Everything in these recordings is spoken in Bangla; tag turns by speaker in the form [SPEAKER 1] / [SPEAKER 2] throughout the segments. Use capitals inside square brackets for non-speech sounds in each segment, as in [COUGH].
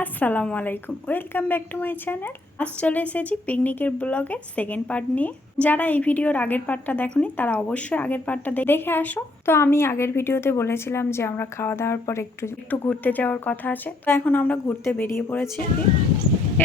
[SPEAKER 1] আসসালামু আলাইকুম। Welcome back to my channel আজ চলে এসেছি পিকনিকের ব্লগের সেকেন্ড পার্ট নিয়ে। যারা এই ভিডিওর আগের পার্টটা দেখোনি তারা অবশ্যই আগের পার্টটা দেখে আসো। তো আমি আগের ভিডিওতে বলেছিলাম যে আমরা খাওয়া দাওয়ার পর একটু একটু ঘুরতে যাওয়ার কথা আছে। তো এখন আমরা ঘুরতে বেরিয়ে পড়েছি।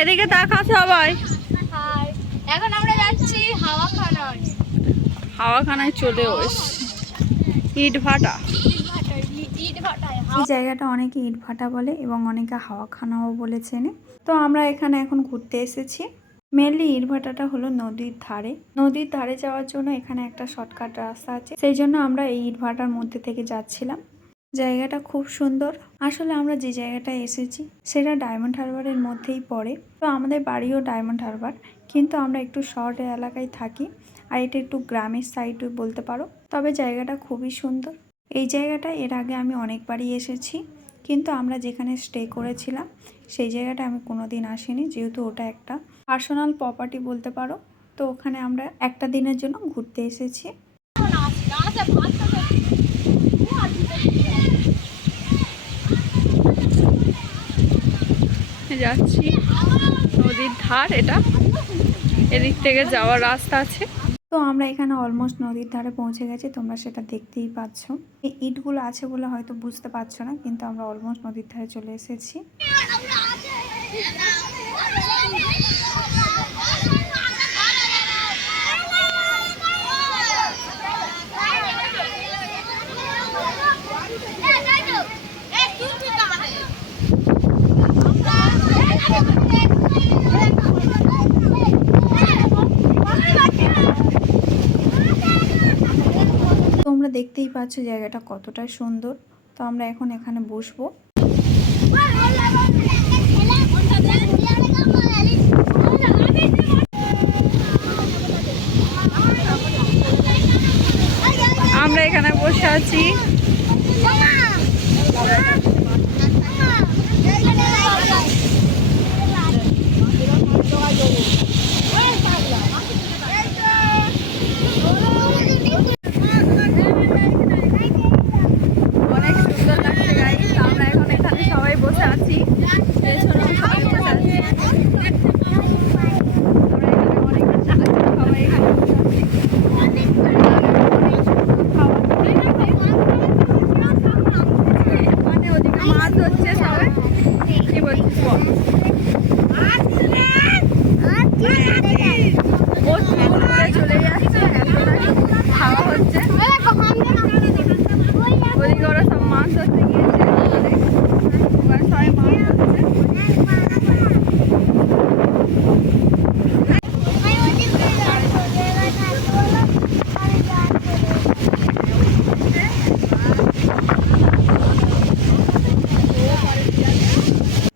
[SPEAKER 1] এদিকে দেখা সবাই।
[SPEAKER 2] হাই এখন আমরা যাচ্ছি হাওয়া খানায়
[SPEAKER 1] হাওয়াখানায় চলে এসছি ইট ভাটা এই জায়গাটা অনেকে ইট ভাটা বলে এবং অনেকে হাওয়াখানাও বলে চেনে। তো আমরা এখানে এখন ঘুরতে এসেছি। মেনলি ইট ভাটাটা হলো নদীর ধারে। নদীর ধারে যাওয়ার জন্য এখানে একটা শর্টকাট রাস্তা আছে। সেই জন্য আমরা এই ইট ভাটার মধ্যে থেকে যাচ্ছিলাম। জায়গাটা খুব সুন্দর। আসলে আমরা যে জায়গাটায় এসেছি, সেটা ডায়মন্ড হারবারের মধ্যেই পড়ে। তো আমাদের বাড়িও ডায়মন্ড হারবার কিন্তু আমরা একটু শহরের এলাকায় থাকি। আর এটা একটু গ্রামের সাইড বলতে পারো। তবে জায়গাটা খুবই সুন্দর। এই জায়গাটা এর আগে আমি অনেকবারই এসেছি, কিন্তু আমরা যেখানে স্টে করেছিলাম, সেই জায়গাটা আমি কোনোদিন আসিনি, যেহেতু ওটা একটা পার্সোনাল প্রপার্টি বলতে পারো। তো ওখানে আমরা একটা দিনের জন্য ঘুরতে এসেছি। যাচ্ছি। নদীর ধার এটা। এদিক থেকে যাওয়ার রাস্তা আছে। তো আমরা এখানে অলমোস্ট নদীর ধারে পৌঁছে গেছি, তোমরা সেটা দেখতেই পাচ্ছ। এই ইটগুলো আছে বলে হয়তো বুঝতে পারছ না, কিন্তু আমরা অলমোস্ট নদীর ধারে চলে এসেছি। দেখতেই পাচ্ছ জায়গাটা কতটা সুন্দর। তো আমরা এখন এখানে বসবো। আমরা এখানে বসে আছি। অনেক সুন্দর লাগছে গাইস আমরা এখন এখানে সবাই বসে আছি পেছনেও সবাই বসে আছি আমরা এখানে অনেক সবাই এখানে বসে আছি। মানে ওদিকে মাছ ধরছে সবাই কি বলছিস বল প্রচুর দূরে চলে যাচ্ছে এতটা খাওয়া হচ্ছে ওদিকে ওরা সব মাছ ধরতে গিয়েছে ওরা সবাই মাছ ধরছে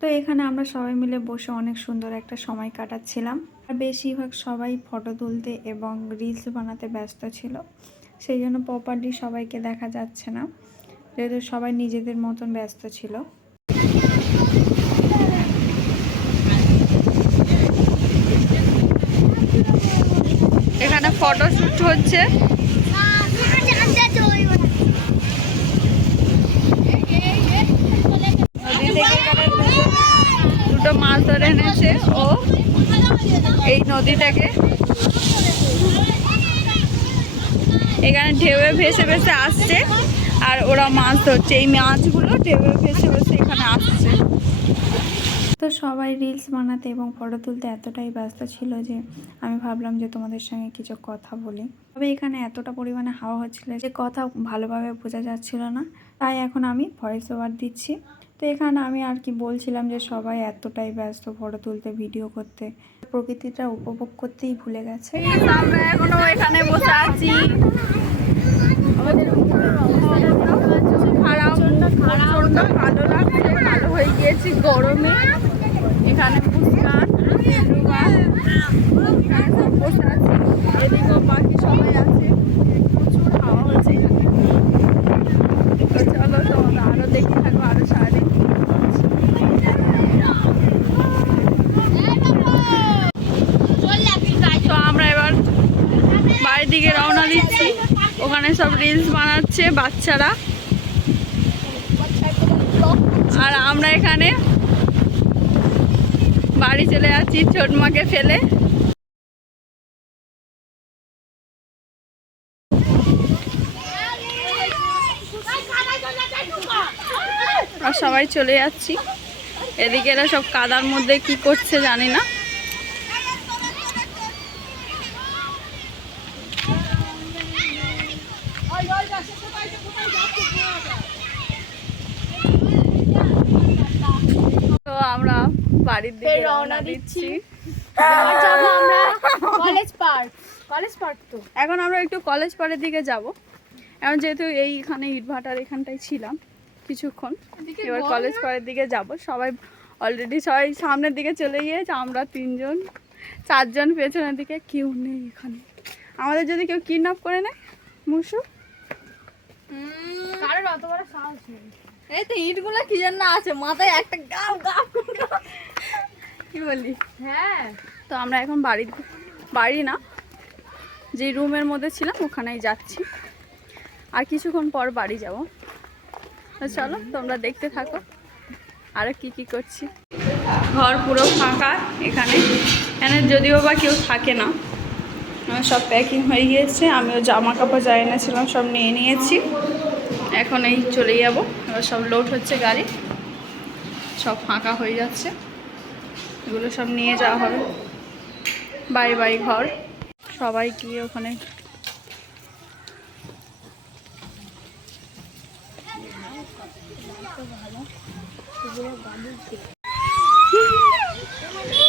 [SPEAKER 1] তো এখানে আমরা সবাই মিলে বসে অনেক সুন্দর একটা সময় কাটাচ্ছিলাম। আর বেশিরভাগ সবাই ফটো তুলতে এবং রিলস বানাতে ব্যস্ত ছিল। সেই জন্য প্রপারলি সবাইকে দেখা যাচ্ছে না। যেহেতু সবাই নিজেদের মতন ব্যস্ত ছিল। এখানে ফটোশ্যুট হচ্ছে নদী থেকে এখানে দুটো- মাছ ধরে এনেছে ও এই নদীটাকে। এখানে ঢেউয়ে ভেসে ভেসে আসছে আর ওরা মাছ ধরছে। এই মাছগুলো ঢেউয়ে ভেসে ভেসে এখানে আসছে। তো সবাই রিলস বানাতে এবং ফটো তুলতে এতটাই ব্যস্ত ছিল যে আমি ভাবলাম যে তোমাদের সঙ্গে কিছু কথা বলি। তবে এখানে এতটা পরিমাণে হাওয়া হচ্ছিল যে কথা ভালোভাবে বোঝা যাচ্ছিল না। তাই এখন আমি ভয়েস ওভার দিচ্ছি। তো এখানে আমি আর কি বলছিলাম যে সবাই এতটাই ব্যস্ত ফটো তুলতে ভিডিও করতে প্রকৃতিটা উপভোগ করতেই ভুলে গেছে আমরা ভালো লাগছে ভালো হয়ে গিয়েছি গরমে এখানে মুস্কান রুমা, এখানে সব বসে আছে এদিকেও বাকি সবাই আছে প্রচুর হাওয়া হচ্ছে এখানে তো চলো তোমরা আরও দেখতে থাকো আরও সারাদিন তো আমরা এবার বাড়ির দিকে রওনা দিচ্ছি। ওখানে সব রিলস বানাচ্ছে বাচ্চারা। আর আমরা এখানে
[SPEAKER 3] বাড়ি চলে যাচ্ছি ছোট মাকে ফেলে সবাই চলে যাচ্ছি। এদিকে এরা সব কাদার মধ্যে কি করছে জানি না তো আমরা বাড়ির দিকে
[SPEAKER 2] রওনা
[SPEAKER 3] দিচ্ছি। [LAUGHS]
[SPEAKER 2] আমরা কলেজ পার্ক কলেজ পার্ক তো।
[SPEAKER 3] এখন আমরা একটু কলেজ পাড়ের দিকে যাব। এখন যেহেতু এইখানে ইটভাটার এখানটায় ছিলাম কিছুক্ষণ এবার কলেজ পাড়ের দিকে যাব। সবাই অলরেডি সবাই সামনের দিকে চলে গিয়েছে আমরা তিনজন চারজন পেছনের দিকে কেউ নেই এখানে। আমাদের যদি কেউ কিডন্যাপ করে নেয় মুসু
[SPEAKER 2] কারোর অত বড় সাহস নেই।
[SPEAKER 3] এই তো ইটগুলো কি জন্য আছে মাথায় একটা গাপ গাপ কি বলি
[SPEAKER 2] হ্যাঁ।
[SPEAKER 3] তো আমরা এখন বাড়ি বাড়ি না যে রুমের মধ্যে ছিলাম ওখানেই যাচ্ছি। আর কিছুক্ষণ পর বাড়ি যাব। তো চলো তোমরা দেখতে থাকো। আর কি কি করছি? ঘর পুরো ফাঁকা এখানে। এখানে যদিও বা কেউ থাকে না সব প্যাকিং হয়ে গিয়েছে। আমিও জামা কাপড় যা এনেছিলাম সব নিয়ে নিয়েছি। এখন এই চলে যাব। এবার সব লোড হচ্ছে গাড়ি। সব ফাঁকা হয়ে যাচ্ছে। এগুলো সব নিয়ে যাওয়া হবে। বাই বাই ঘর। সবাই গিয়ে ওখানে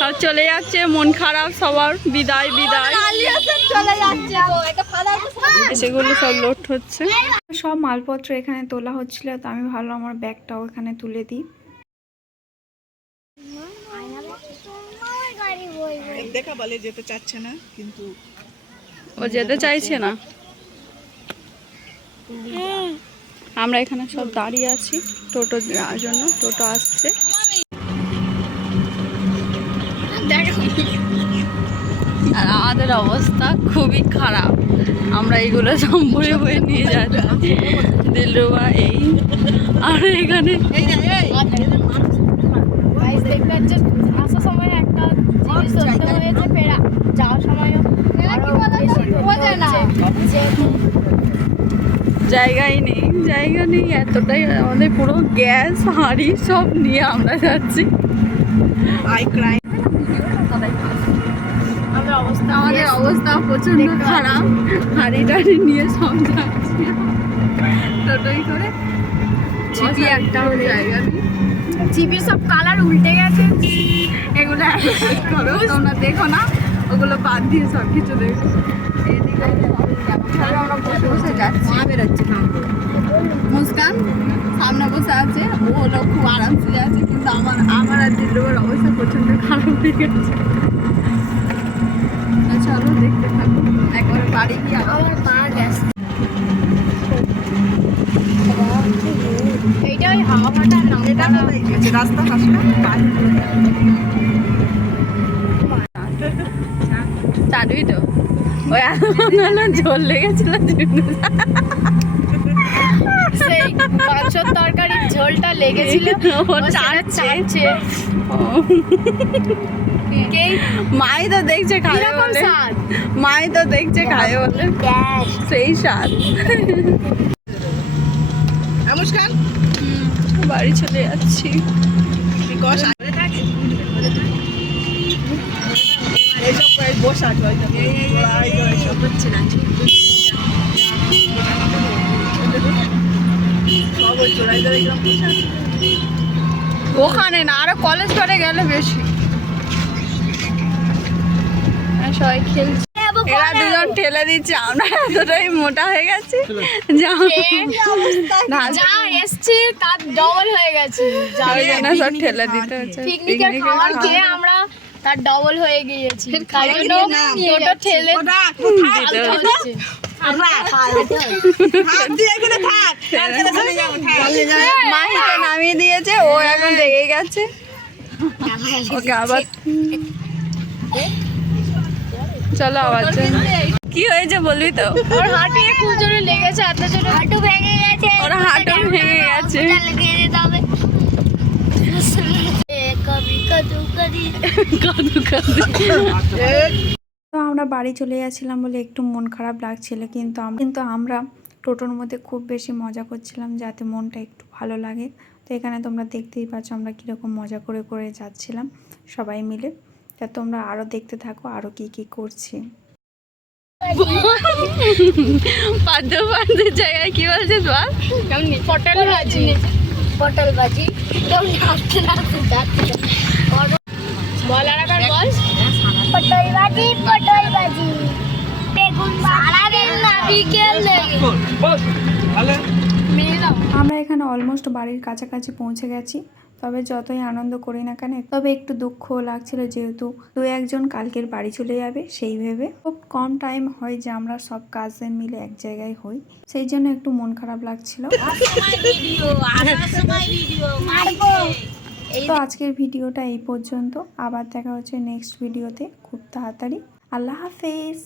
[SPEAKER 3] সব চলে যাচ্ছে মন খারাপ সবার। বিদায় বিদায়। সেগুলো সব লোড হচ্ছে। সব মালপত্র এখানে তোলা হচ্ছিল তো আমি ভালো আমার ব্যাগটাও এখানে তুলে দিই।
[SPEAKER 4] দেখা বলে যেতে চাচ্ছে না কিন্তু
[SPEAKER 3] ও যেতে চাইছে না। আমরা এখানে সব দাঁড়িয়ে আছি টোটো যাওয়ার জন্য টোটো আসছে। আর আমাদের অবস্থা খুবই খারাপ। আমরা এইগুলো সম্পূর্ণ বয়ে নিয়ে যাচ্ছি। দিলরুবা, এই। আর এখানে
[SPEAKER 2] সময়
[SPEAKER 3] জায়গাই নেই, জায়গা নেই, এতটাই আমাদের পুরো গ্যাস, হাঁড়ি সব নিয়ে আমরা যাচ্ছি।
[SPEAKER 4] আই ক্রাই
[SPEAKER 2] অবস্থা
[SPEAKER 3] আমাদের অবস্থা প্রচণ্ড খারাপ। হাঁড়ি টাড়ি নিয়ে সব যাচ্ছি। টোটোই করে। চিপি একটা জায়গা নেই।
[SPEAKER 2] সব কালার উল্টে গেছে।
[SPEAKER 3] এগুলো করো তোমরা দেখো না ওগুলো বাদ দিয়ে সব কিছু দেখো। আমরা বসে বসে যাচ্ছি। মুস্কান সামনে বসে আছে। ও হলো খুব আরামসে যাচ্ছে কিন্তু আমার আমার আর দিল্লুর অবস্থা প্রচণ্ড খারাপ হয়ে গেছে। দেখতে থাকো একবার বাড়ি গিয়ে
[SPEAKER 2] আমার পা গেছে। হাওয়া
[SPEAKER 4] রাস্তা
[SPEAKER 3] চাটবি তো। ওই ঝোল লেগেছিল
[SPEAKER 2] সেই মাংসর তরকারির ঝোলটা লেগেছিল।
[SPEAKER 3] ও চাটছে। মাই তো দেখছে
[SPEAKER 2] কীরকম
[SPEAKER 3] বলে। মাই তো দেখছে খাবে বলে। সেই স্বাদ।
[SPEAKER 4] মুস্কান
[SPEAKER 3] বাড়ি চলে যাচ্ছি।
[SPEAKER 4] করে
[SPEAKER 3] ওখানে না আরও কলেজ পরে গেলে বেশি হ্যাঁ, সবাই খেলছে। এরা দুজন ঠেলে দিচ্ছে আমরা এতটাই মোটা হয়ে গেছি। যা
[SPEAKER 2] এসছে তার ডবল হয়ে গেছে।
[SPEAKER 3] সব ঠেলে দিতে হচ্ছে।
[SPEAKER 2] পিকনিকের
[SPEAKER 3] পিকনিকের
[SPEAKER 2] খাবার
[SPEAKER 3] খাবার।
[SPEAKER 2] খেয়ে আমরা তার ডবল হয়ে গিয়েছি। তাই জন্য টোটো ঠেলে
[SPEAKER 3] মাহিকে নামিয়ে দিয়েছে ও এখন রেগে গেছে। ওকে আবার চলো আবার। কি হয়েছে বলবি তো?
[SPEAKER 2] ওর হাঁটু খুব জোরে লেগেছে এত জোরে হাঁটু ভেঙে গেছে।
[SPEAKER 3] ওর হাঁটু ভেঙে গেছে।
[SPEAKER 2] লাগিয়ে দিতে হবে কবি
[SPEAKER 5] কাদু কাদি। কাদু কাদি।
[SPEAKER 1] তো আমরা বাড়ি চলে যাচ্ছিলাম বলে একটু মন খারাপ লাগছিল কিন্তু কিন্তু আমরা টোটোর মধ্যে খুব বেশি মজা করছিলাম যাতে মনটা একটু ভালো লাগে। তো এখানে তোমরা দেখতেই পাচ্ছ আমরা কীরকম মজা করে করে যাচ্ছিলাম সবাই মিলে। তা তোমরা আরও দেখতে থাকো আরও কী কী করছি।
[SPEAKER 5] পাদ্য পাদ্যের জায়গায় কি বলছিস বল কেমনি পটল ভাজি পটল ভাজি নাচতে বল আর একবার বল। পটল ভাজি পটল ভাজি বেগুন সারাদিন না বিকেল লেগে
[SPEAKER 1] আমরা এখানে অলমোস্ট বাড়ির কাছাকাছি পৌঁছে গেছি। তবে যতই আনন্দ করি না কেন, তবে একটু দুঃখও লাগছিল যেহেতু দু একজন কালকের বাড়ি চলে যাবে, সেই ভেবে। খুব কম টাইম হয় যে আমরা সব কাজে মিলে এক জায়গায় হই। সেই জন্য একটু মন খারাপ লাগছিল। তো আজকের ভিডিওটা এই পর্যন্ত। আবার দেখা হচ্ছে নেক্সট ভিডিওতে খুব তাড়াতাড়ি। আল্লাহ হাফেজ।